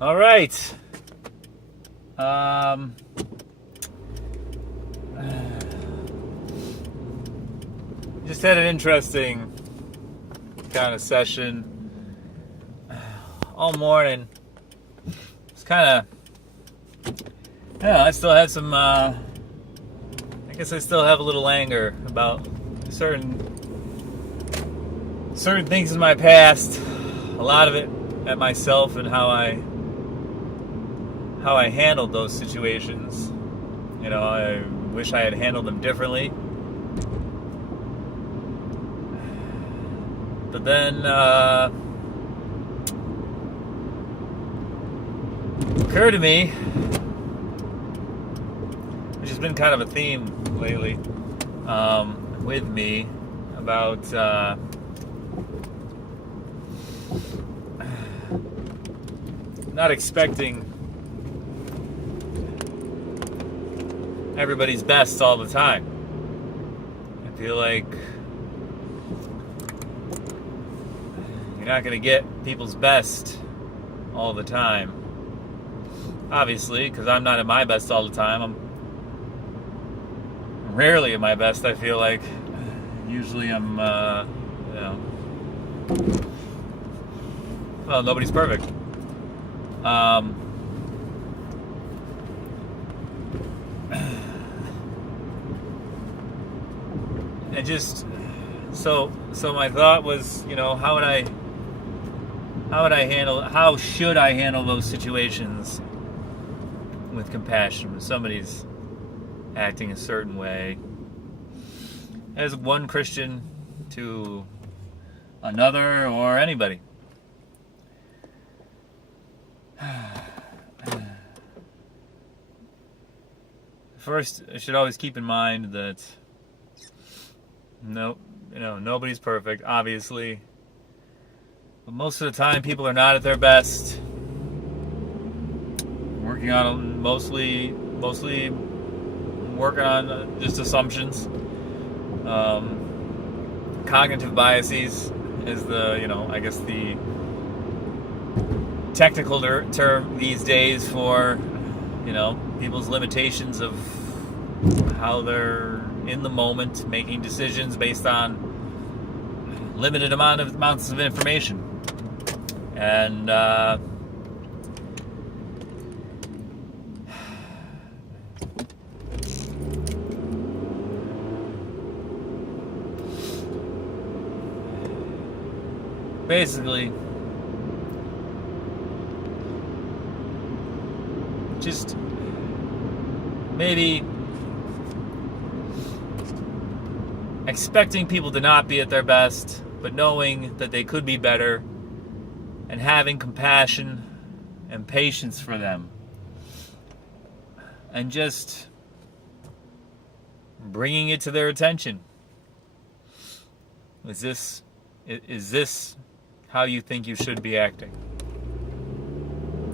All right. Um, just had an interesting kind of session all morning. It's kind of, yeah, I still had some, I guess I still have a little anger about certain things in my past. A lot of it at myself and how I handled those situations. You know, I wish I had handled them differently. But then occurred to me, which has been kind of a theme lately with me, about not expecting everybody's best all the time. I feel like you're not going to get people's best all the time. Obviously, because I'm not at my best all the time. I'm rarely at my best, I feel like. Usually I'm, well, nobody's perfect. And just so my thought was, you know, how should I handle those situations with compassion when somebody's acting a certain way, as one Christian to another or anybody. First, I should always keep in mind that nobody's perfect, obviously. But most of the time, people are not at their best. Mostly working on just assumptions. Cognitive biases is the technical term these days for, people's limitations of how they're in the moment making decisions based on limited amounts of information. And basically just maybe expecting people to not be at their best, but knowing that they could be better, and having compassion and patience for them, and just bringing it to their attention. Is this how you think you should be acting?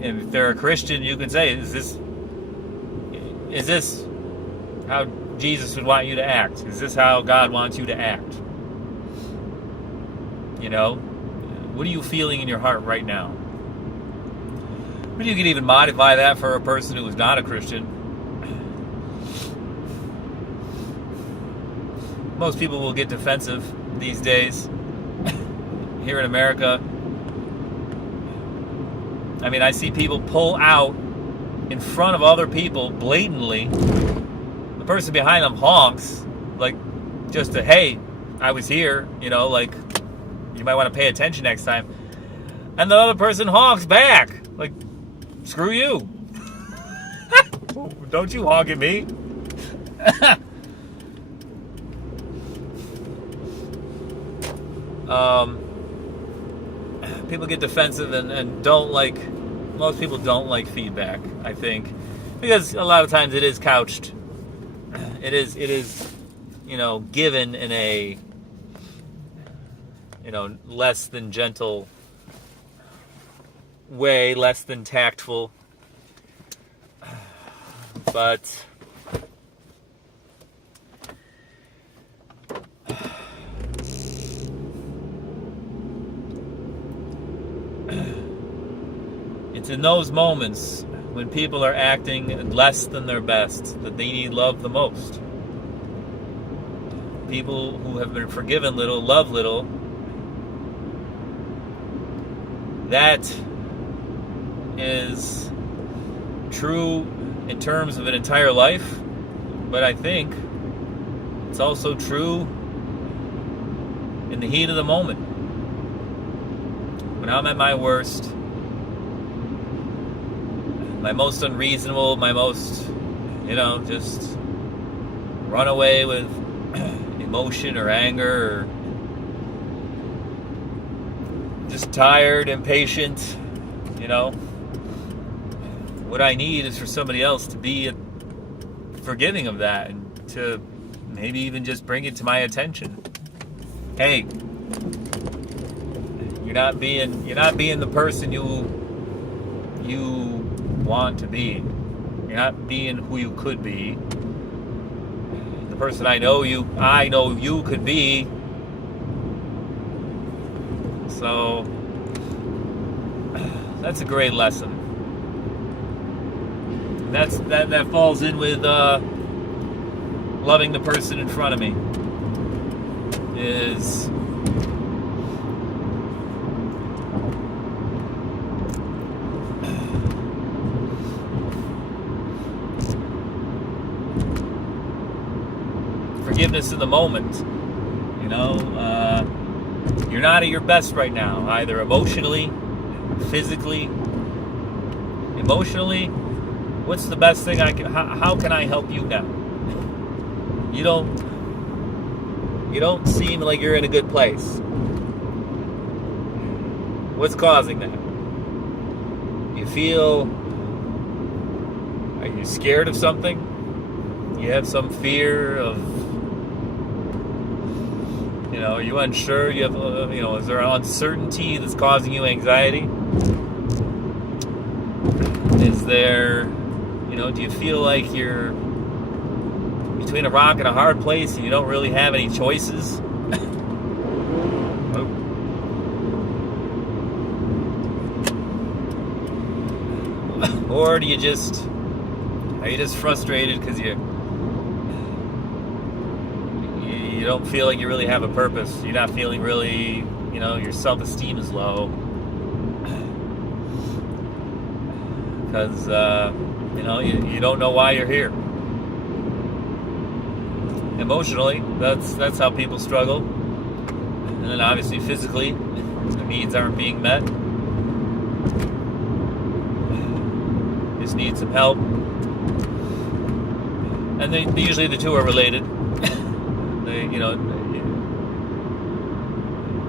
And if they're a Christian, you can say, is this how Jesus would want you to act? Is this how God wants you to act? What are you feeling in your heart right now? But you can even modify that for a person who is not a Christian. Most people will get defensive these days here in America. I mean, I see people pull out in front of other people blatantly. The person behind them honks, like, just to, hey, I was here, like, you might want to pay attention next time. And the other person honks back, like, screw you. Don't you honk at me. People get defensive and don't like, most people don't like feedback, I think, because a lot of times it is couched, it is given in a less than gentle way, less than tactful. But It's in those moments when people are acting less than their best that they need love the most. People who have been forgiven little, love little. That is true in terms of an entire life, but I think it's also true in the heat of the moment. When I'm at my worst, my most unreasonable, my most, just run away with emotion or anger, or just tired, impatient, what I need is for somebody else to be forgiving of that, and to maybe even just bring it to my attention. Hey, you're not being the person you want to be. You're not being who you could be. The person I know you could be. So that's a great lesson. That falls in with loving the person in front of me. Is forgiveness in the moment. You're not at your best right now, either emotionally, physically. Emotionally, what's the best thing how can I help you now? You don't seem like you're in a good place. What's causing that? Are you scared of something? You have some fear of, are you unsure? You have, is there an uncertainty that's causing you anxiety? Is there, do you feel like you're between a rock and a hard place and you don't really have any choices? Or are you just frustrated because you don't feel like you really have a purpose? You're not feeling really, your self-esteem is low. Because, you don't know why you're here. Emotionally, that's how people struggle. And then obviously physically, the needs aren't being met. Just need some help. And usually the two are related.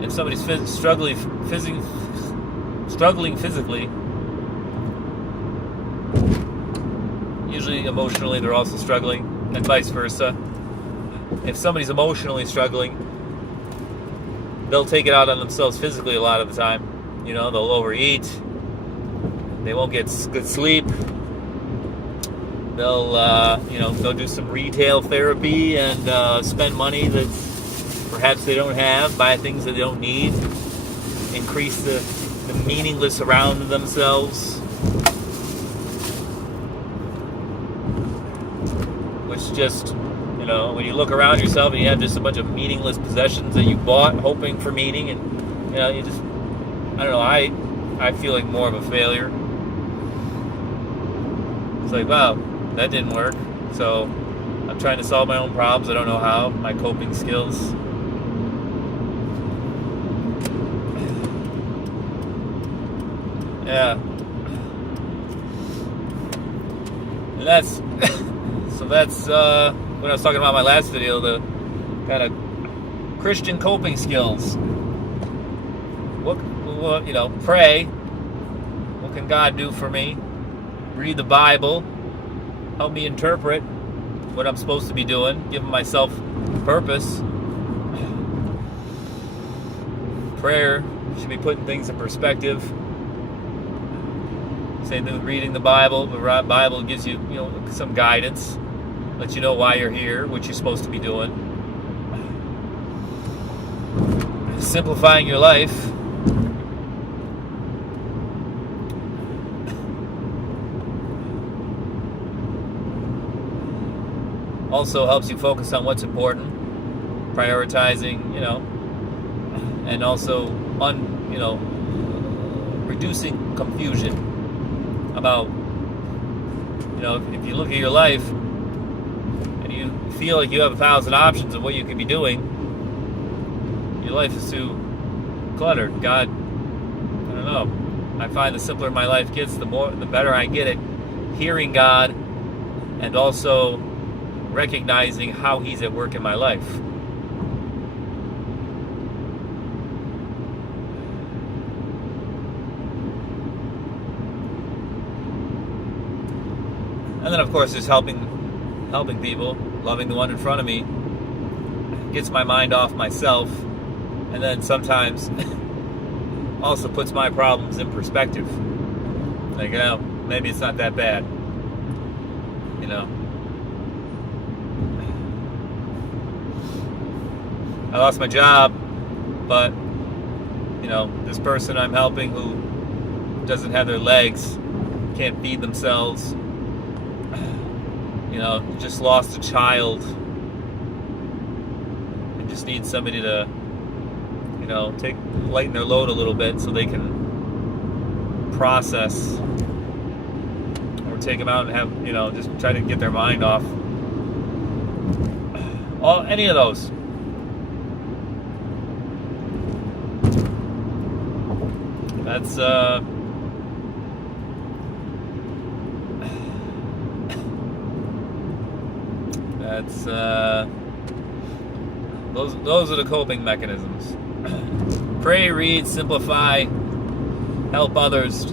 If somebody's struggling physically, usually emotionally they're also struggling, and vice versa. If somebody's emotionally struggling, they'll take it out on themselves physically a lot of the time. They'll overeat, they won't get good sleep, they'll do some retail therapy and spend money that perhaps they don't have, buy things that they don't need, increase the meaningless around themselves, which just, when you look around yourself and you have just a bunch of meaningless possessions that you bought hoping for meaning, and you just, I don't know, I feel like more of a failure. It's like, wow, that didn't work. So I'm trying to solve my own problems. I don't know how. My coping skills. Yeah. And that's so that's when I was talking about my last video, the kind of Christian coping skills. What pray. What can God do for me? Read the Bible. Help me interpret what I'm supposed to be doing, giving myself purpose. Prayer should be putting things in perspective. Same thing with reading the Bible. The Bible gives you, some guidance, lets you know why you're here, what you're supposed to be doing. Simplifying your life. Also helps you focus on what's important, prioritizing, and also reducing confusion about, if you look at your life and you feel like you have 1,000 options of what you could be doing, your life is too cluttered. God, I don't know. I find the simpler my life gets, the better I get at hearing God and also recognizing how He's at work in my life. And then, of course, there's helping people, loving the one in front of me, gets my mind off myself, and then sometimes also puts my problems in perspective. Like, maybe it's not that bad. I lost my job, but, this person I'm helping who doesn't have their legs, can't feed themselves, just lost a child, and just needs somebody to, lighten their load a little bit so they can process, or take them out and have, just try to get their mind off. Any of those. That's those are the coping mechanisms. Pray, read, simplify, help others.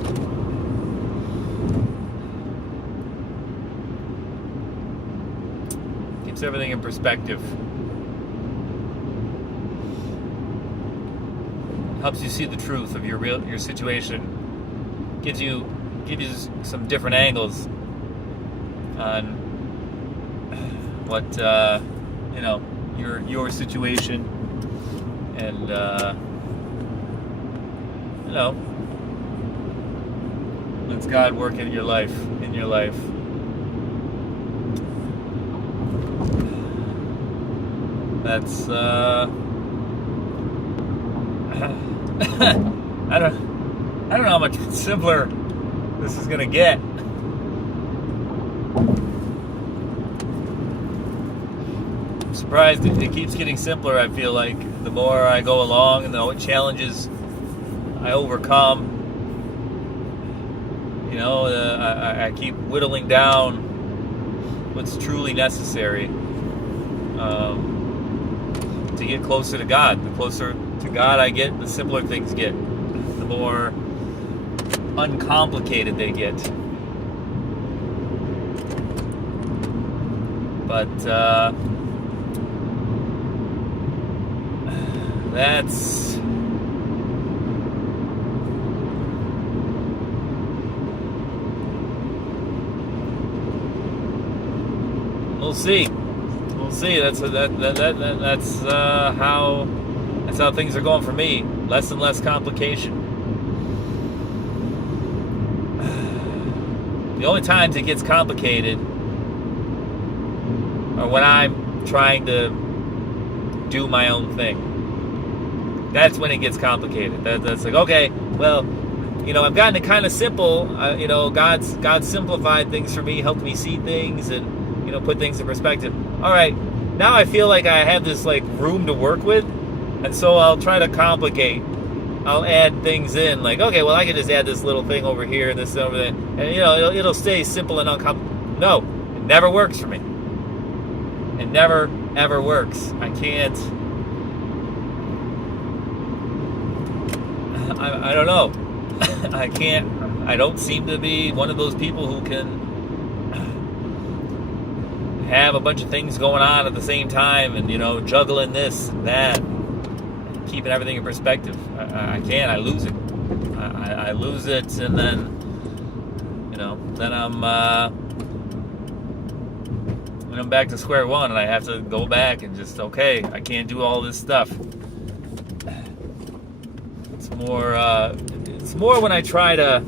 Keeps everything in perspective. Helps you see the truth of your situation. Gives you some different angles on what your situation, and lets God work in your life. That's I don't know how much simpler this is gonna get. I'm surprised it keeps getting simpler. I feel like the more I go along and the challenges I overcome, I keep whittling down what's truly necessary to get closer to God. The closer to God I get, the simpler things get. The more uncomplicated they get. But that's we'll see. That's how things are going for me. Less and less complication. The only times it gets complicated are when I'm trying to do my own thing. That's when it gets complicated. That's like, okay, well, I've gotten it kind of simple. God's simplified things for me, helped me see things, and put things in perspective. All right, now I feel like I have this room to work with, and so I'll try to complicate. I'll add things in, like, okay, well, I can just add this little thing over here and this over there, and it'll stay simple and uncomplicated. No, it never works for me. It never ever works. I can't. I don't know. I can't. I don't seem to be one of those people who can have a bunch of things going on at the same time, and juggling this and that, keeping everything in perspective. I can't. I lose it. I lose it, and then I'm back to square one, and I have to go back and just, okay, I can't do all this stuff. It's more when I try to.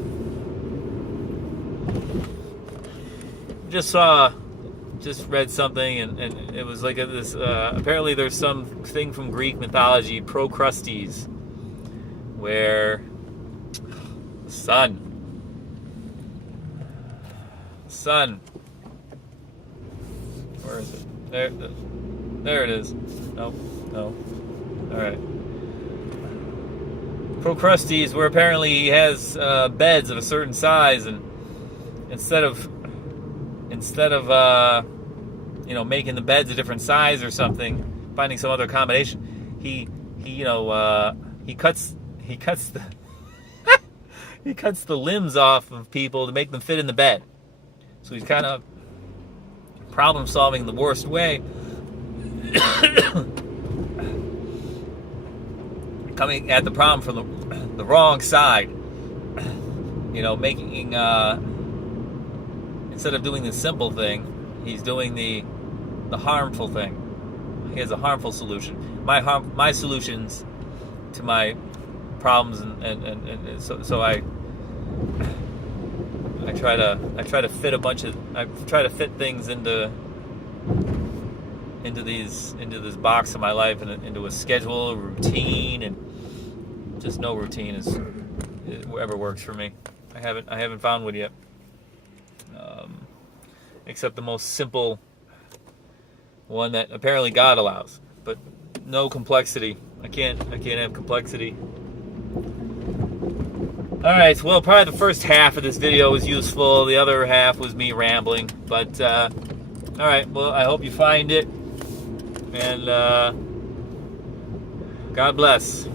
Just saw just read something, and it was like this. Apparently, there's some thing from Greek mythology, Procrustes, where the sun, where is it? There it is. No. All right. Procrustes, where apparently he has beds of a certain size, and instead of making the beds a different size or something, finding some other combination, he cuts the he cuts the limbs off of people to make them fit in the bed. So he's kind of problem solving the worst way. Coming at the problem from the wrong side. Making instead of doing the simple thing, he's doing the harmful thing. He has a harmful solution. My solutions to my problems, and so I try to fit things into this box of my life, and into a schedule, a routine, and just no routine is whatever works for me. I haven't found one yet, except the most simple one that apparently God allows, but no complexity. I can't have complexity. All right, well, probably the first half of this video was useful. The other half was me rambling. But all right, well, I hope you find it, and God bless.